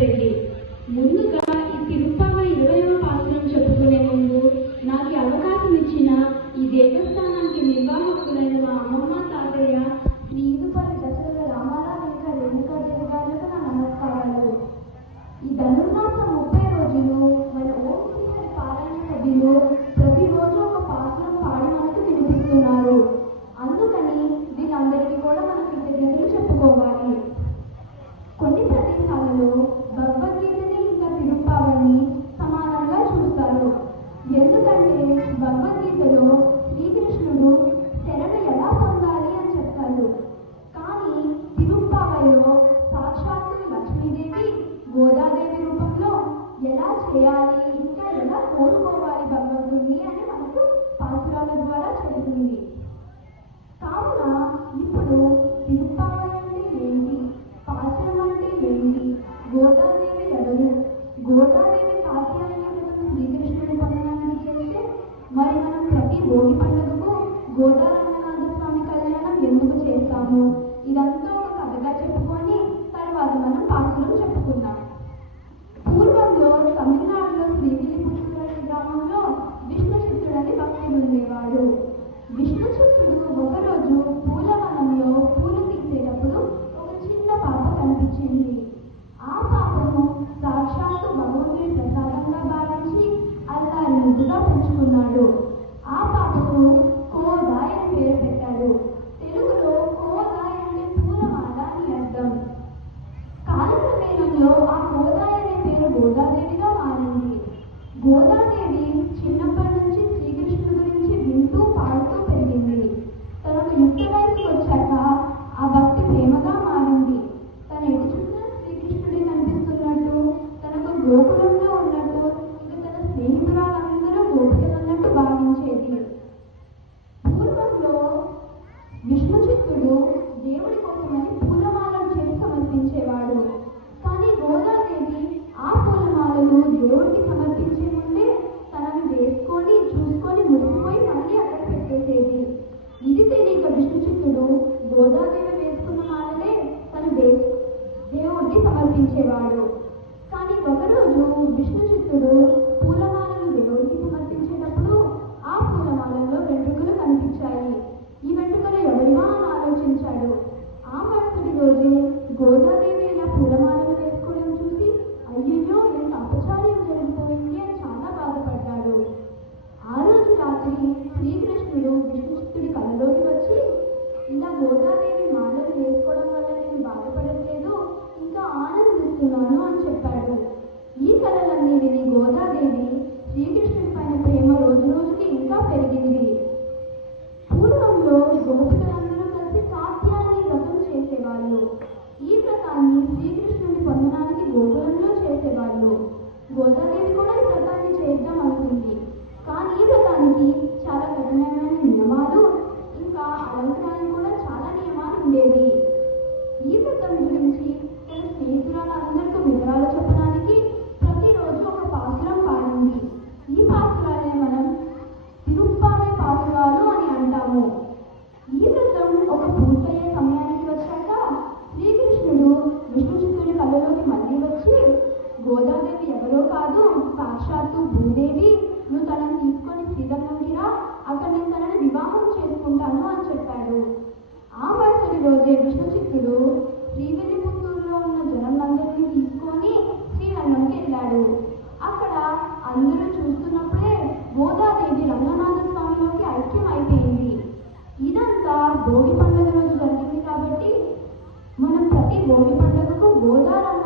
రెడ్డి. ముందుగా ఈ తిరుప్పావ 20వ పాత్రం చెప్పుకునే ముందు నాకు అవకాశం ఇచ్చిన ఈ దేవస్థానానికి నిర్వాహకులైన మా అమ్మమ్మ తాతయ్య శ్రీ ఈదుపల్లి దశరథ రామారావు ఇంకా రేణుకాదేవి గారికి నా నమస్కారాలు. ఈ ధనుర్మాసం 30 రోజులు మన ఓం శ్రీహరి పారాయణ సభ్యులు ప్రతిరోజు ఒక పాత్రం పాడి మనకు వినిపిస్తున్నారు. అందుకని వీళ్ళందరికీ కూడా మనం కృతజ్ఞతలు చెప్పుకోవాలి. కొన్ని ప్రదేశాలలో భగవద్గీతని ఇంకా తిరుప్పావని సమానంగా చూస్తారు. ఎందుకంటే భగవద్గీతలో శ్రీకృష్ణుడు శరణు ఎలా పొందాలి అని చెప్తాడు. కానీ తిరుప్పావలో సాక్షాత్తు లక్ష్మీదేవి గోదాదేవి రూపంలో ఎలా చేయాలి ఇంకా ఎలా కోరుకోవాలి భగవంతుడిని అని మనకు పాసురాల ద్వారా చెబుతుంది. కావున ఇప్పుడు తిరుప్పావలి అంటే ఏంటి, పాసురం అంటే ఏంటి, గోదాదేవి ఎవరు, గోదాదేవి కాత్యాయని వ్రతం శ్రీకృష్ణుడి పొందడానికి చేస్తే మరి మనం ప్రతి భోగి పండుగకు గోదారంగనాథ స్వామి కళ్యాణం ఎందుకు చేస్తాము, ఇదంతా ఒక కథగా చెప్పుకొని తర్వాత మనం పాసురం చెప్పుకుందాం. పూర్వంలో తమిళనాడులో శ్రీవిల్లిపుత్తూరు గ్రామంలో విష్ణుచిత్తుడని భక్తుడు ఉండేవాడు. విష్ణుచిత్తుడు ఒకరోజు పూలవనంలో పూలు తీసేటప్పుడు ఒక చిన్న పాప కనిపించింది. ఆ పాపను సాక్షాత్తు భగవంతుడి ప్రసాదంగా భావించి అల్లారి ముద్దుగా పెంచుకున్నాడు. ఆ పాపకు కోదాయ్ అని పేరు పెట్టాడు. తెలుగులో కోదాయ్ అంటే పూలమాల అని అర్థం. కాలక్రమేణంలో ఆ కోదాయ్ అనే పేరు గోదాదేవిగా మారింది. గోదాదేవి చిన్నప్పటి నుంచి శ్రీకృష్ణుడి గురించి వింటూ పాడుతూ పెరిగింది. తనకు యుక్త వయసుకు వచ్చాక ఆ భక్తి ప్రేమగా మారింది. తను ఎటు చూసినా శ్రీకృష్ణుడే కనిపిస్తున్నట్టు, తనకు గోకులంలో ఉన్నట్టు, ఇక తన స్నేహితురాలందరూ గోపికలున్నట్టు భావించేది. పూర్వంలో విష్ణుచిత్తుడు దేవుడి కోసమని పూలమాలను చేసి సమర్పించేవాడు. కానీ గోదాదేవి ఆ పూలమాలను దేవుడికి సమర్పించే ముందే తనని వేసుకొని చూసుకొని మురిసిపోయి మళ్ళీ అక్కడ పెట్టేసేది. ఇది తెలియక విష్ణుచిత్తుడు గోదాదేవి వేసుకున్న మాలలే తను దేవుడికి సమర్పించేవాడు. కానీ ఒకరోజు విష్ణుచిత్తుడు పూలమాలను దేవుడికి సమర్పించేటప్పుడు ఆ పూలమాలలో వెంట్రుకలు కనిపించాయి. ఈ వెంట్రుకలు ఎవరివా అని ఆలోచించాడు. ఆ మరుసటి రోజే గోదాదేవి ఇలా పూలమాలను వేసుకోవడం చూసి అయ్యయ్యో ఎంత అపచార్యం జరిగిపోయింది అని చాలా బాధపడ్డాడు. ఆ రోజు రాత్రి శ్రీకృష్ణుడు విష్ణుచిత్తుడి కళలోకి వచ్చి ఇలా గోదాదేవి మాలలు వేసుకోవడం వల్ల నేను బాధపడట్లేదు, ఇంకా ఆనందిస్తున్నాను అని చెప్పాడు. ఈ కళలన్నీ విని గోదాదేవి శ్రీకృష్ణుడి పైన ప్రేమ రోజు రోజుకి ఇంకా పెరిగింది. పూర్వంలో గోపికలందరూ కలిసి కాత్యాయని వ్రతం చేసేవాళ్ళు. ఈ వ్రతాన్ని శ్రీకృష్ణుడిని పొందడానికి గోకులంలో చేసేవాళ్ళు. గోదాదేవి కూడా ఈ వ్రతాన్ని చేద్దాం అనుకుంది. కానీ ఈ వ్రతానికి చాలా కఠినమైన నియమాలు ఇంకా అలంకరణ కూడా చాలా నియమాలు ఉండేవి. ఈ వ్రతం గురించి తన స్నేహితురాలందరికీ వివరాలు చెప్పడానికి ప్రతిరోజు ఒక పాసురం పాడింది. ఈ పాసురాలే మనం తిరుప్పావై పాసురాలు అని అంటాము. ఈ వ్రతం ఒక పూర్తయ్యే సమయానికి వచ్చాక శ్రీకృష్ణుడు విష్ణుచిత్తుడి కళ్ళలోకి మళ్ళీ వచ్చి గోదాదేవి ఎవరో కాదు, సాక్షాత్తు భూదేవి, నువ్వు తనని తీసుకొని శ్రీరంగంకి రా, అక్కడ నేను తనని వివాహం చేసుకుంటాను అని చెప్పాడు. ఆ మరుసటి రోజే విష్ణుచిత్తుడు శ్రీవిల్లిపుత్తూరులో ఉన్న జనంలందరినీ తీసుకొని శ్రీరంగంకి వెళ్ళాడు. అక్కడ అందరూ చూస్తున్నప్పుడే గోదాదేవి రంగనాథ స్వామిలోకి ఐక్యం అయిపోయింది. ఇదంతా భోగి పండుగ రోజు జరిగింది కాబట్టి మనం ప్రతి భోగి పండుగకు గోదారం